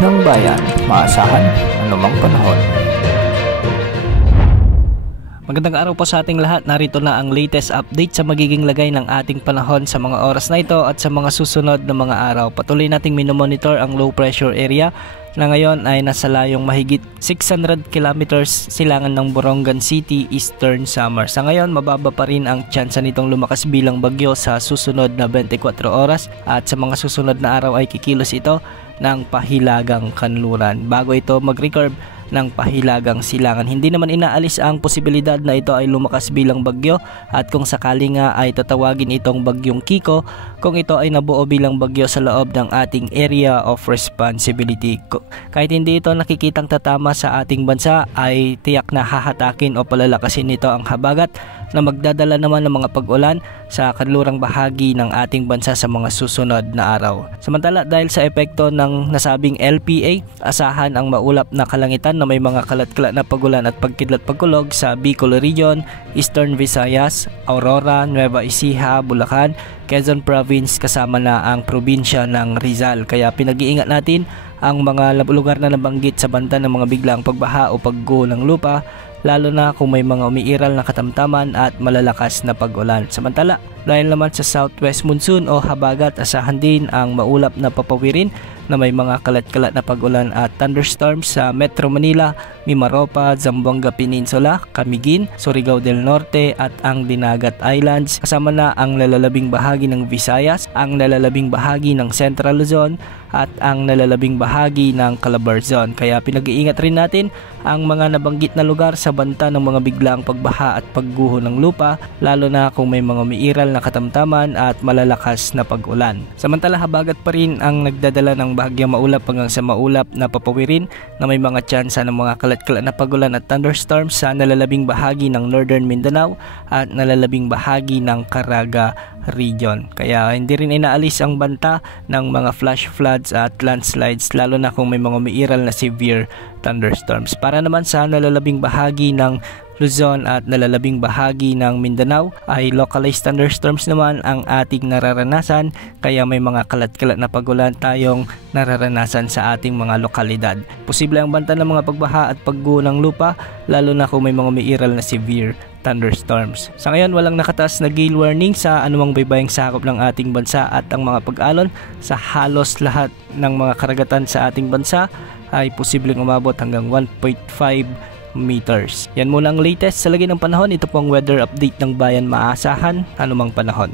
ng bayan, maasahan anumang panahon. Magandang araw po sa ating lahat. Narito na ang latest update sa magiging lagay ng ating panahon sa mga oras na ito at sa mga susunod na mga araw. Patuloy nating minomonitor ang low pressure area na ngayon ay nasa layong mahigit 600 kilometers silangan ng Borongan City, Eastern Samar. Sa ngayon, mababa pa rin ang tsansa nitong lumakas bilang bagyo sa susunod na 24 oras at sa mga susunod na araw ay kikilos ito ng pahilagang kanluran bago ito mag-recurve ng pahilagang silangan. Hindi naman inaalis ang posibilidad na ito ay lumakas bilang bagyo at kung sakali nga ay tatawagin itong bagyong Kiko kung ito ay nabuo bilang bagyo sa loob ng ating area of responsibility. Kahit hindi ito nakikitang tatama sa ating bansa ay tiyak na hahatakin o palalakasin nito ang habagat na magdadala naman ng mga pag-ulan sa kanlurang bahagi ng ating bansa sa mga susunod na araw. Samantala, dahil sa epekto ng nasabing LPA, asahan ang maulap na kalangitan na may mga kalat-kalat na pag-ulan at pagkidlat-pagkulog sa Bicol Region, Eastern Visayas, Aurora, Nueva Ecija, Bulacan, Quezon Province kasama na ang probinsya ng Rizal. Kaya pinag-iingat natin ang mga lugar na nabanggit sa banta ng mga biglang pagbaha o pagguho ng lupa, lalo na kung may mga umiiral na katamtaman at malalakas na pag-ulan. Samantala, dahil naman sa southwest monsoon o habagat, asahan din ang maulap na papawirin na may mga kalat-kalat na pag-ulan at thunderstorms sa Metro Manila, Mimaropa, Zamboanga Peninsula, Camiguin, Surigao del Norte at ang Dinagat Islands, kasama na ang nalalabing bahagi ng Visayas, ang nalalabing bahagi ng Central Luzon at ang nalalabing bahagi ng Calabarzon. Kaya pinag-iingat rin natin ang mga nabanggit na lugar sa banta ng mga biglang pagbaha at pagguho ng lupa, lalo na kung may mga umiiral na katamtaman at malalakas na pag-ulan. Samantala, habagat pa rin ang nagdadala ng bahagyang maulap hanggang sa maulap na papawirin na may mga tsansa ng mga kalat-kalat na pag-ulan at thunderstorms sa nalalabing bahagi ng Northern Mindanao at nalalabing bahagi ng Caraga Region. Kaya hindi rin inaalis ang banta ng mga flash floods at landslides, lalo na kung may mga umiiral na severe thunderstorms. Para naman sa nalalabing bahagi ng Luzon at nalalabing bahagi ng Mindanao ay localized thunderstorms naman ang ating nararanasan, kaya may mga kalat-kalat na pag-ulan tayong nararanasan sa ating mga lokalidad. Posible ang banta ng mga pagbaha at pagguho ng lupa, lalo na kung may mga umiiral na severe thunderstorms. Sa ngayon, walang nakataas na gale warning sa anumang baybayang sakop ng ating bansa at ang mga pag-alon sa halos lahat ng mga karagatan sa ating bansa ay posibleng umabot hanggang 1.5 meters. Yan muna ang latest sa lagay ng panahon. Ito po ang weather update ng bayan, maasahan anumang panahon.